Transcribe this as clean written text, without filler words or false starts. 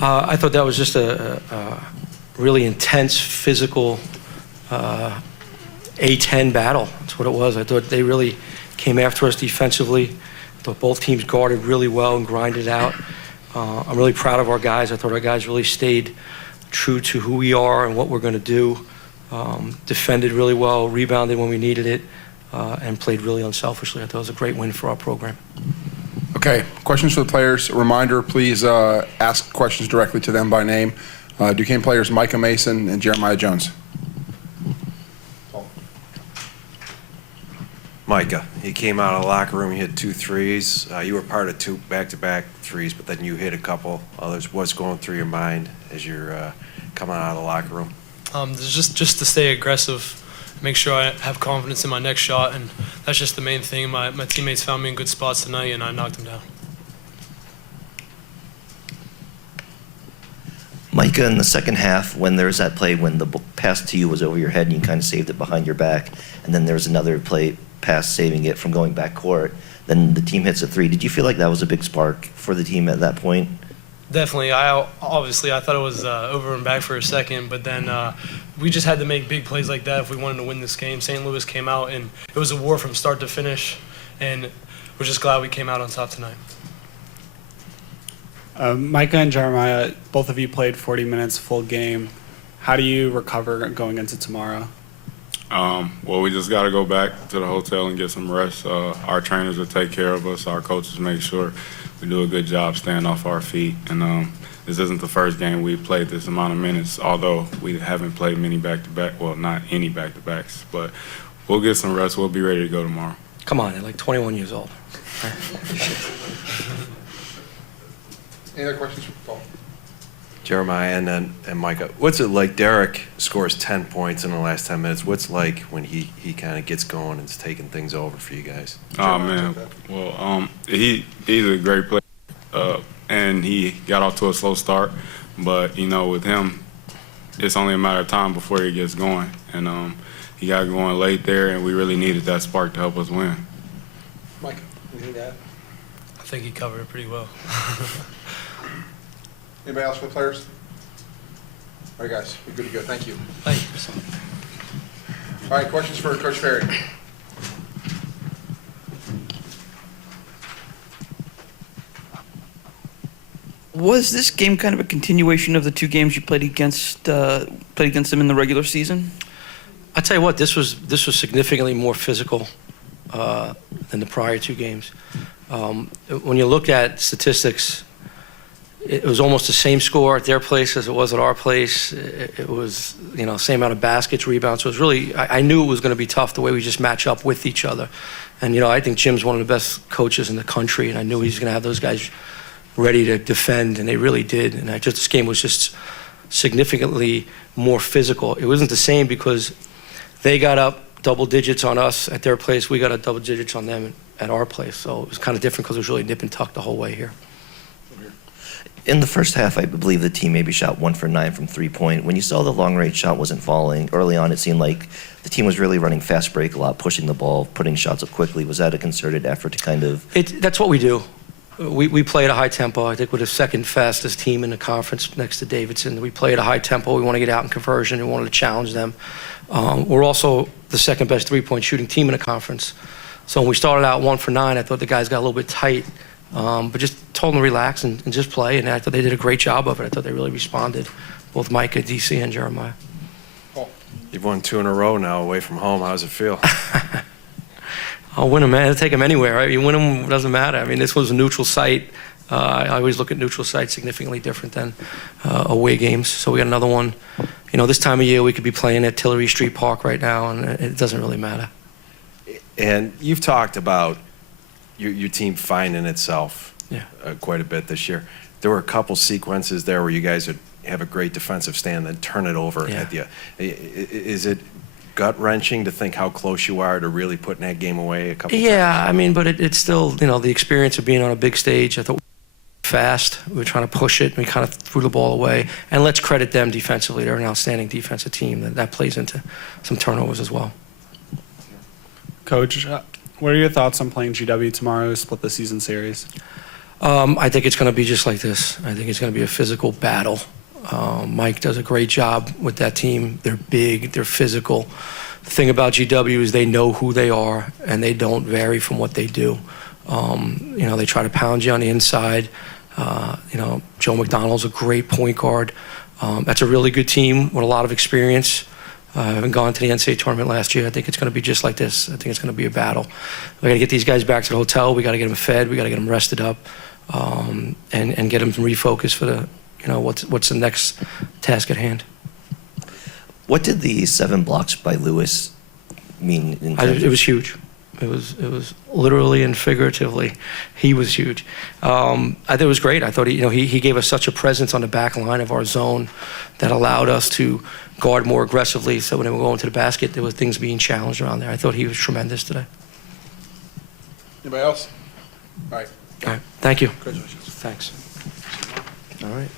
I thought that was just a really intense, physical A-10 battle. That's what it was. I thought they really came after us defensively. I thought both teams guarded really well and grinded out. I'm really proud of our guys. I thought our guys really stayed true to who we are and what we're going to do. Defended really well, rebounded when we needed it, and played really unselfishly. I thought it was a great win for our program. Okay, questions for the players. A reminder, please ask questions directly to them by name. Duquesne players Micah Mason and Jeremiah Jones. Micah, you came out of the locker room, you hit 2 threes. You were part of 2 back-to-back threes, but then you hit a couple others. What's going through your mind as you're coming out of the locker room? Just to stay aggressive, make sure I have confidence in my next shot, and that's just the main thing. My teammates found me in good spots tonight, and I knocked them down. Micah, in the second half, when there was that play when the pass to you was over your head and you kind of saved it behind your back, and then there was another pass saving it from going back court, then the team hits a 3. Did you feel like that was a big spark for the team at that point? Definitely. Obviously, I thought it was over and back for a second, but then we just had to make big plays like that if we wanted to win this game. St. Louis came out, and it was a war from start to finish, and we're just glad we came out on top tonight. Micah and Jeremiah, both of you played 40 minutes full game. How do you recover going into tomorrow? Well, we just got to go back to the hotel and get some rest. Our trainers will take care of us. Our coaches make sure we do a good job staying off our feet. And this isn't the first game we've played this amount of minutes, although we haven't played many back-to-back. Well, not any back-to-backs. But we'll get some rest. We'll be ready to go tomorrow. Come on, they're like 21 years old. Any other questions for Paul? Jeremiah and Micah, what's it like? Derek scores 10 points in the last 10 minutes. What's it like when he kind of gets going and is taking things over for you guys? Oh, man. Well, he's a great player, and he got off to a slow start. But, you know, with him, it's only a matter of time before he gets going. And he got going late there, and we really needed that spark to help us win. Micah, anything to add? I think he covered it pretty well. Anybody else for the players? All right, guys, we're good to go. Thank you. Thank you. All right, questions for Coach Ferry. Was this game kind of a continuation of the 2 games you played against them in the regular season? I'll tell you what, this was significantly more physical than the prior 2 games. When you look at statistics, it was almost the same score at their place as it was at our place. It was, you know, same amount of baskets, rebounds. So it was really, I knew it was going to be tough the way we just match up with each other. And, you know, I think Jim's one of the best coaches in the country, and I knew he's going to have those guys ready to defend, and they really did. And this game was just significantly more physical. It wasn't the same because they got up double digits on us at their place. We got up double digits on them at our place. So it was kind of different because it was really nip and tuck the whole way here. In the first half, I believe the team maybe shot 1 for 9 from 3-point. When you saw the long-range shot wasn't falling, early on it seemed like the team was really running fast break a lot, pushing the ball, putting shots up quickly. Was that a concerted effort to kind of... That's what we do. We play at a high tempo. I think we're the second fastest team in the conference next to Davidson. We play at a high tempo. We want to get out in conversion. We wanted to challenge them. We're also the second best 3-point shooting team in the conference. So when we started out 1 for 9, I thought the guys got a little bit tight. But just told them to relax and just play, and I thought they did a great job of it. I thought they really responded, both Micah, DC, and Jeremiah. You've won 2 in a row now away from home. How does it feel? I'll win them, man. I'll take them anywhere, right? You win them, it doesn't matter. I mean, this was a neutral site. I always look at neutral sites significantly different than away games. So we got another one. You know, this time of year we could be playing at Tillery Street Park right now, and it doesn't really matter. And you've talked about your team finding itself quite a bit this year. There were a couple sequences there where you guys would have a great defensive stand, then turn it over at you. Is it gut-wrenching to think how close you are to really putting that game away a couple times? Yeah, I mean, but it's still, you know, the experience of being on a big stage. I thought we were fast. We were trying to push it, and we kind of threw the ball away. And let's credit them defensively. They're an outstanding defensive team. That plays into some turnovers as well. Coach, what are your thoughts on playing GW tomorrow, split the season series? I think it's going to be just like this. I think it's going to be a physical battle. Mike does a great job with that team. They're big, they're physical. The thing about GW is they know who they are, and they don't vary from what they do. They try to pound you on the inside. Joe McDonald's a great point guard. That's a really good team with a lot of experience. Having gone to the NCAA tournament last year, I think it's going to be just like this. I think it's going to be a battle. We got to get these guys back to the hotel. We got to get them fed. We got to get them rested up, and get them refocused for the, what's the next task at hand. What did the 7 blocks by Lewis mean? It was huge. It was literally and figuratively, he was huge. I thought it was great. I thought he gave us such a presence on the back line of our zone that allowed us to guard more aggressively. So when we were going to the basket, there were things being challenged around there. I thought he was tremendous today. Anybody else? All right. All right. Thank you. Congratulations. Thanks. All right.